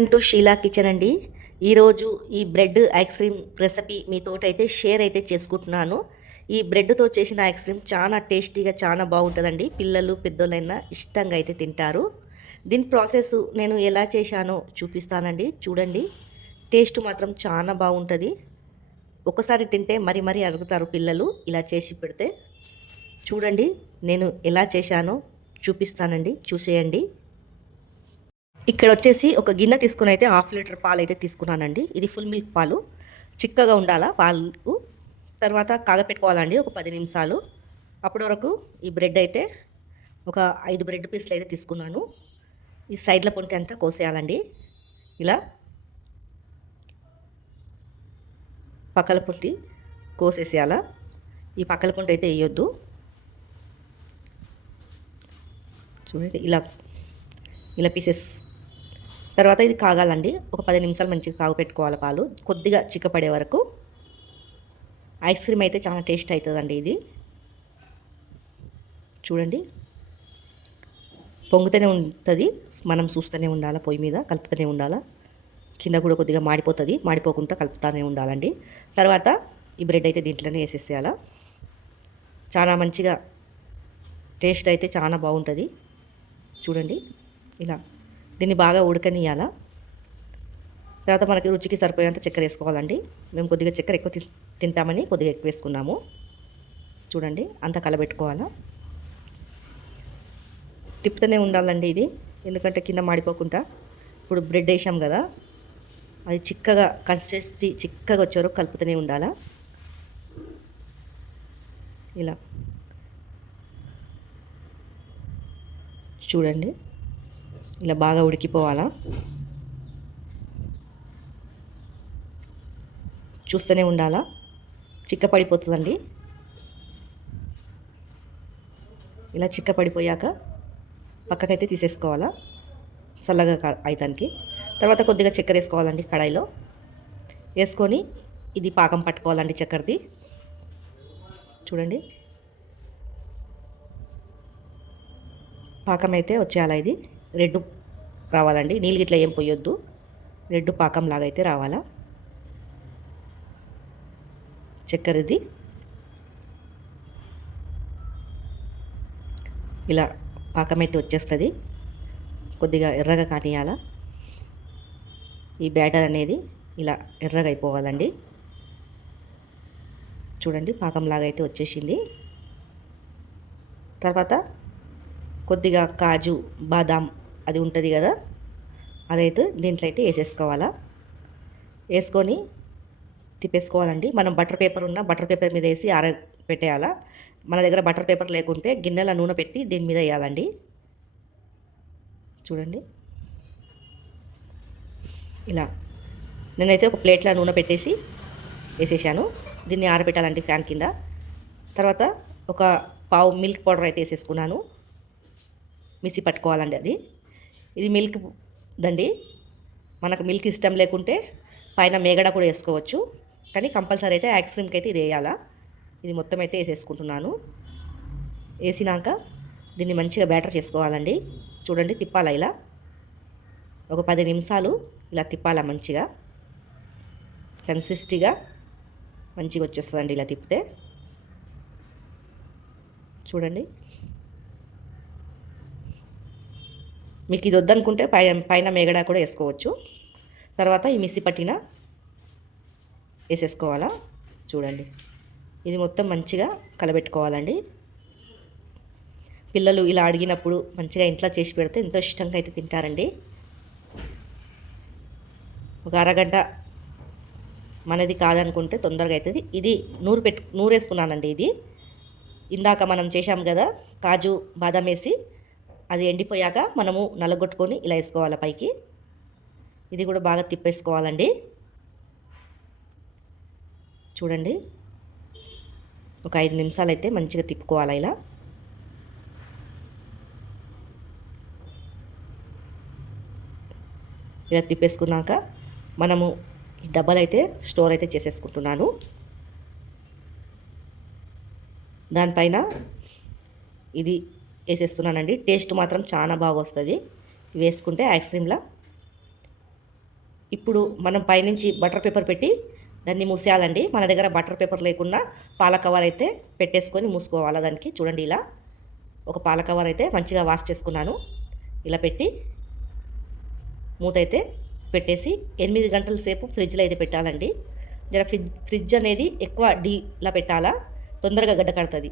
Welcome to Sheela kitchen అండి. ఈరోజు ఈ బ్రెడ్ ఐస్ క్రీమ్ రెసిపీ మీతోటైతే షేర్ అయితే చేసుకుంటున్నాను. ఈ బ్రెడ్తో చేసిన ఐస్ క్రీమ్ చాలా టేస్టీగా చాలా బాగుంటుందండి. పిల్లలు పెద్దోళ్ళైనా ఇష్టంగా అయితే తింటారు. దీని ప్రాసెస్ నేను ఎలా చేశానో చూపిస్తానండి. చూడండి, టేస్ట్ మాత్రం చాలా బాగుంటుంది. ఒకసారి తింటే మరి మరీ అడుగుతారు పిల్లలు ఇలా చేసి పెడితే. చూడండి, నేను ఎలా చేశానో చూపిస్తానండి, చూసేయండి. ఇక్కడ వచ్చేసి ఒక గిన్నె తీసుకుని అయితే 1/2 లీటర్ పాలు అయితే తీసుకున్నానండి. ఇది ఫుల్ మిల్క్ పాలు, చిక్కగా ఉండాలా పాలు. తర్వాత కాగపెట్టుకోవాలండి ఒక 10 నిమిషాలు. అప్పటి వరకు ఈ బ్రెడ్ అయితే ఒక 5 బ్రెడ్ పీస్లు అయితే తీసుకున్నాను. ఈ సైడ్ల పొంటి అంతా కోసేయాలండి. ఇలా పక్కల పొంటి కోసేసేయాల. ఈ పక్కల పొంటి అయితే వేయొద్దు. చూడండి, ఇలా ఇలా పీసెస్. తర్వాత ఇది కాగాలండి. ఒక 10 నిమిషాలు మంచిగా కాగపెట్టుకోవాలి పాలు, కొద్దిగా చిక్కపడే వరకు. ఐస్ క్రీమ్ అయితే చాలా టేస్ట్ అవుతుందండి ఇది. చూడండి, పొంగుతూనే ఉంటుంది, మనం చూస్తూనే ఉండాలి, పొయ్యి మీద కలుపుతూనే ఉండాలి. కింద కూడా కొద్దిగా మాడిపోతుంది, మాడిపోకుండా కలుపుతూనే ఉండాలండి. తర్వాత ఈ బ్రెడ్ అయితే దీంట్లోనే వేసేసేయాలి. చాలా మంచిగా టేస్ట్ అయితే చాలా బాగుంటుంది. చూడండి, ఇలా దీన్ని బాగా ఉడకనియాల. తర్వాత మనకి రుచికి సరిపోయేంత చక్కెర వేసుకోవాలండి. మేము కొద్దిగా చక్కెర ఎక్కువ తింటామని కొద్దిగా ఎక్కువ వేసుకున్నాము. చూడండి, అంతా కలబెట్టుకోవాలా. తిప్పుతూనే ఉండాలండి ఇది, ఎందుకంటే కింద మాడిపోకుండా. ఇప్పుడు బ్రెడ్ వేసాం కదా, అది చిక్కగా కన్సిస్టెన్సీ చిక్కగా వచ్చే వరకు కలుపుతూనే ఉండాలా. ఇలా చూడండి, ఇలా బాగా ఉడికిపోవాలా. చూస్తూనే ఉండాలా, చిక్కపడిపోతుందండి. ఇలా చిక్కపడిపోయాక పక్కకైతే తీసేసుకోవాలా, చల్లగా అయితానికి. తర్వాత కొద్దిగా చక్కెర వేసుకోవాలండి కడాయిలో. వేసుకొని ఇది పాకం పట్టుకోవాలండి చక్కెరది. చూడండి, పాకం అయితే వచ్చేయాలా. ఇది రెడ్ రావాలండి, నీళ్ళు గిట్లా ఏం పోయొద్దు. రెడ్ పాకం లాగా అయితే రావాలా చక్కెరది. ఇలా పాకం అయితే వచ్చేస్తుంది. కొద్దిగా ఎర్రగా కానియాల. ఈ బ్యాటర్ అనేది ఇలా ఎర్రగా అయిపోవాలండి. చూడండి, పాకంలాగా అయితే వచ్చేసింది. తర్వాత కొద్దిగా కాజు బాదాం అది ఉంటుంది కదా, అదైతే దీంట్లో అయితే వేసేసుకోవాలా. వేసుకొని తిప్పేసుకోవాలండి. మనం బటర్ పేపర్ ఉన్న బటర్ పేపర్ మీద వేసి పెట్టేయాలా. మన దగ్గర బటర్ పేపర్ లేకుంటే గిన్నెల నూనె పెట్టి దీని మీద వేయాలండి. చూడండి, ఇలా నేనైతే ఒక ప్లేట్లో నూనె పెట్టేసి వేసేసాను. దీన్ని ఆరబెట్టాలండి ఫ్యాన్ కింద. తర్వాత ఒక పావు మిల్క్ పౌడర్ అయితే వేసేసుకున్నాను. మిక్సీ పట్టుకోవాలండి అది. ఇది మిల్క్ దండి. మనకు మిల్క్ ఇష్టం లేకుంటే పైన మేగడ కూడా వేసుకోవచ్చు, కానీ కంపల్సరీ అయితే ఐస్ క్రీమ్కి అయితే ఇది వేయాలా. ఇది మొత్తం అయితే వేసేసుకుంటున్నాను. వేసినాక దీన్ని మంచిగా బ్యాటర్ చేసుకోవాలండి. చూడండి, తిప్పాలా ఇలా ఒక 10 నిమిషాలు ఇలా తిప్పాలా. మంచిగా కన్సిస్టెంట్గా మంచిగా వచ్చేస్తుందండి ఇలా తిప్పితే. చూడండి, మీకు ఇది వద్దనుకుంటే పైన మేగడ కూడా వేసుకోవచ్చు. తర్వాత ఈ మిక్సీ పట్టిన వేసేసుకోవాలా. చూడండి, ఇది మొత్తం మంచిగా కలబెట్టుకోవాలండి. పిల్లలు ఇలా అడిగినప్పుడు మంచిగా ఇంట్లో చేసి పెడితే ఎంతో ఇష్టంగా అయితే తింటారండి. ఒక అరగంట మనది కాదనుకుంటే తొందరగా అవుతుంది. ఇది నూరేసుకున్నానండి. ఇది ఇందాక మనం చేసాం కదా కాజు బాదం వేసి, అది ఎండిపోయాక మనము నలగొట్టుకొని ఇలా వేసుకోవాలి పైకి. ఇది కూడా బాగా తిప్పేసుకోవాలండి. చూడండి, ఒక 5 నిమిషాలు అయితే మంచిగా తిప్పుకోవాలి ఇలా. ఇలా తిప్పేసుకున్నాక మనము ఈ డబ్బాలు అయితే స్టోర్ అయితే చేసేసుకుంటున్నాను. దానిపైన ఇది వేసేస్తున్నానండి. టేస్ట్ మాత్రం చాలా బాగా వస్తుంది వేసుకుంటే ఐస్ క్రీమ్లా. ఇప్పుడు మనం పైనుంచి బటర్ పేపర్ పెట్టి దాన్ని మూసేయాలండి. మన దగ్గర బటర్ పేపర్ లేకుండా పాల కవర్ అయితే పెట్టేసుకొని మూసుకోవాలి దానికి. చూడండి ఇలా ఒక పాల కవర్ అయితే మంచిగా వాష్ చేసుకున్నాను. ఇలా పెట్టి మూత అయితే పెట్టేసి 8 గంటల సేపు ఫ్రిడ్జ్లో అయితే పెట్టాలండి. జర ఫ్రిడ్జ్ అనేది ఎక్కువ డీలా పెట్టాలా, తొందరగా గడ్డ కడుతుంది.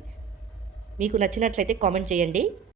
మీకు నచ్చినట్లయితే కామెంట్ చేయండి.